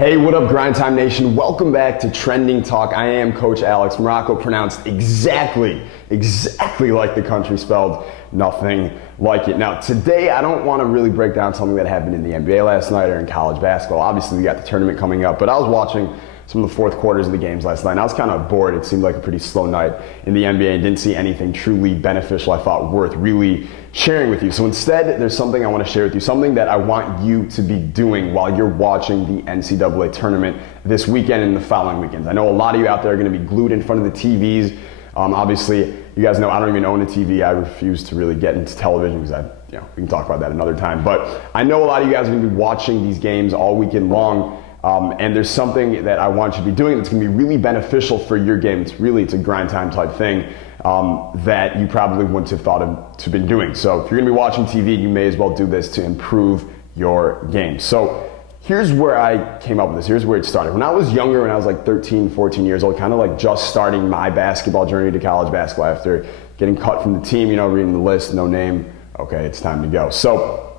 Hey, what up, Grind Time Nation? Welcome back to Trending Talk. I am Coach Alex Maroko, pronounced exactly like the country spelled, nothing like it. Now, today I don't want to really break down something that happened in the NBA last night or in college basketball. Obviously, we got the tournament coming up, but I was watching some of the fourth quarters of the games last night, and I was kind of bored. It seemed like a pretty slow night in the NBA and didn't see anything truly beneficial I thought worth really sharing with you. So instead, there's something I want to share with you, something that I want you to be doing while you're watching the NCAA tournament this weekend and the following weekends. I know a lot of you out there are going to be glued in front of the TVs. Obviously, you guys know I don't even own a TV. I refuse to really get into television because we can talk about that another time. But I know a lot of you guys are going to be watching these games all weekend long. And there's something that I want you to be doing that's going to be really beneficial for your game. It's a grind time type thing that you probably wouldn't have thought of to been doing. So if you're going to be watching TV, you may as well do this to improve your game. So here's where I came up with this. Here's where it started. When I was younger, when I was like 13, 14 years old, kind of like just starting my basketball journey to college basketball after getting cut from the team, reading the list, no name, okay, it's time to go. So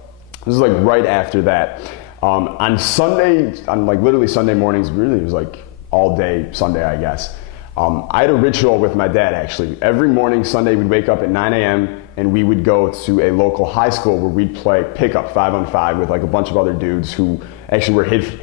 this is like right after that. On Sunday, literally Sunday mornings, really it was like all day Sunday, I guess. I had a ritual with my dad actually. Every morning Sunday we'd wake up at 9 a.m. and we would go to a local high school where we'd play pickup 5-on-5 with like a bunch of other dudes who actually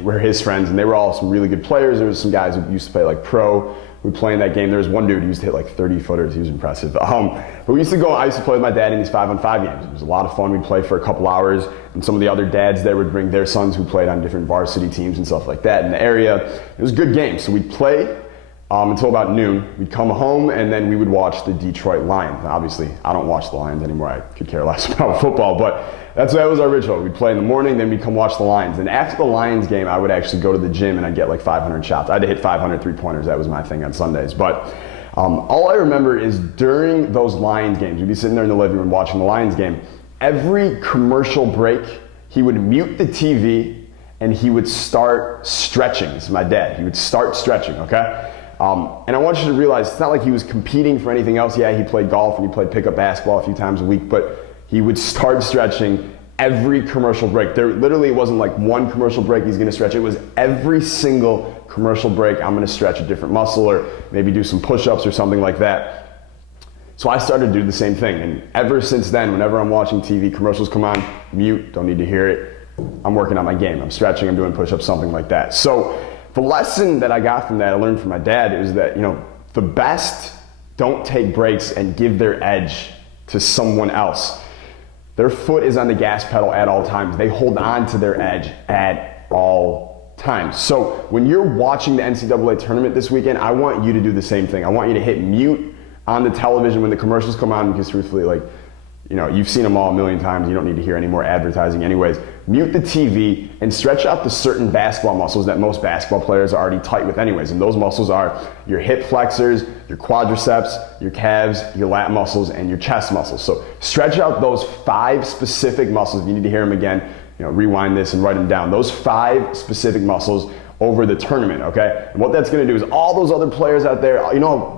were his friends, and they were all some really good players. There was some guys who used to play like pro. We'd play in that game. There was one dude who used to hit like 30-footers. He was impressive. But I used to play with my dad in these 5-on-5 games. It was a lot of fun. We'd play for a couple hours, and some of the other dads there would bring their sons who played on different varsity teams and stuff like that in the area. It was a good game. So we'd play until about noon. We'd come home, and then we would watch the Detroit Lions. Now, obviously, I don't watch the Lions anymore. I could care less about football, but that was our ritual. We'd play in the morning, then we'd come watch the Lions. And after the Lions game, I would actually go to the gym and I'd get like 500 shots. I had to hit 500 three-pointers. That was my thing on Sundays. But all I remember is during those Lions games, we'd be sitting there in the living room watching the Lions game. Every commercial break, he would mute the TV and he would start stretching. This is my dad. He would start stretching, okay? And I want you to realize it's not like he was competing for anything else. Yeah, he played golf and he played pickup basketball a few times a week, but he would start stretching every commercial break. There literally wasn't like one commercial break he's gonna stretch. It was every single commercial break I'm gonna stretch a different muscle or maybe do some push-ups or something like that. So I started to do the same thing. And ever since then, whenever I'm watching TV, commercials come on, mute, don't need to hear it. I'm working on my game. I'm stretching, I'm doing push-ups, something like that. So the lesson that I got from that, I learned from my dad, is that, the best don't take breaks and give their edge to someone else. Their foot is on the gas pedal at all times. They hold on to their edge at all times. So when you're watching the NCAA tournament this weekend, I want you to do the same thing. I want you to hit mute on the television when the commercials come on, because truthfully, you've seen them all a million times. You don't need to hear any more advertising anyways. Mute the TV and stretch out the certain basketball muscles that most basketball players are already tight with anyways. And those muscles are your hip flexors, your quadriceps, your calves, your lat muscles, and your chest muscles. So stretch out those 5 specific muscles. If you need to hear them again, rewind this and write them down. Those 5 specific muscles over the tournament, okay? And what that's gonna do is all those other players out there,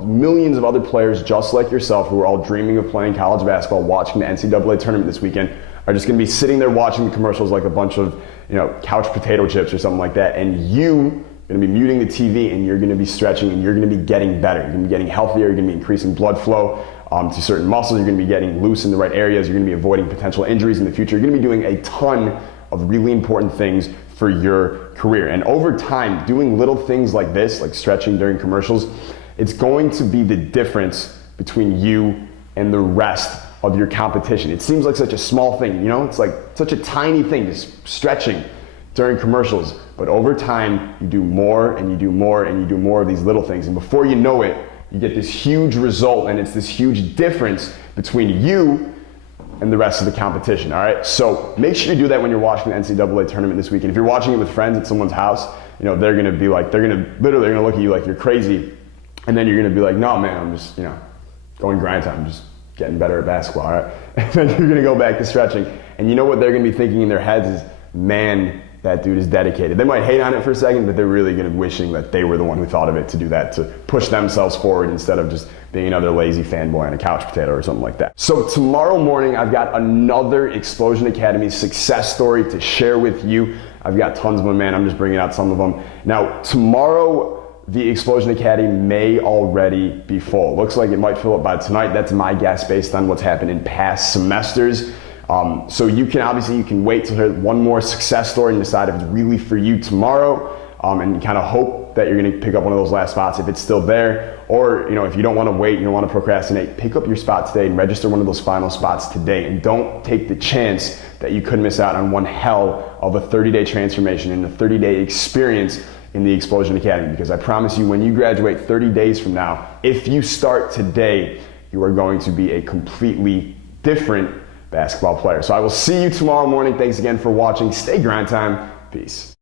millions of other players just like yourself who are all dreaming of playing college basketball, watching the NCAA tournament this weekend, are just gonna be sitting there watching the commercials like a bunch of, couch potato chips or something like that, and you gonna be muting the TV and you're gonna be stretching and you're gonna be getting better. You're gonna be getting healthier, you're gonna be increasing blood flow to certain muscles, you're gonna be getting loose in the right areas, you're gonna be avoiding potential injuries in the future, you're gonna be doing a ton of really important things for your career. And over time, doing little things like this, like stretching during commercials, it's going to be the difference between you and the rest of your competition. It seems like such a small thing, it's like such a tiny thing, just stretching during commercials. But over time, you do more and you do more and you do more of these little things. And before you know it, you get this huge result, and it's this huge difference between you and the rest of the competition, all right? So make sure you do that when you're watching the NCAA tournament this weekend. If you're watching it with friends at someone's house, they're gonna be like, they're gonna look at you like you're crazy, and then you're gonna be like, no man, I'm just, going grind time, I'm just getting better at basketball, all right? And then you're gonna go back to stretching, and you know what they're gonna be thinking in their heads is, man, that dude is dedicated. They might hate on it for a second, but they're really going to be wishing that they were the one who thought of it to do that, to push themselves forward instead of just being another lazy fanboy on a couch potato or something like that. So tomorrow morning, I've got another Explosion Academy success story to share with you. I've got tons of them, man. I'm just bringing out some of them. Now, tomorrow, the Explosion Academy may already be full. Looks like it might fill up by tonight. That's my guess based on what's happened in past semesters. So you can wait to hear one more success story and decide if it's really for you tomorrow, and kind of hope that you're going to pick up one of those last spots if it's still there. Or, if you don't want to wait, you don't want to procrastinate, pick up your spot today and register one of those final spots today. And don't take the chance that you could miss out on one hell of a 30-day transformation and a 30-day experience in the Explosion Academy, because I promise you, when you graduate 30 days from now, if you start today, you are going to be a completely different basketball player. So I will see you tomorrow morning. Thanks again for watching. Stay grind time. Peace.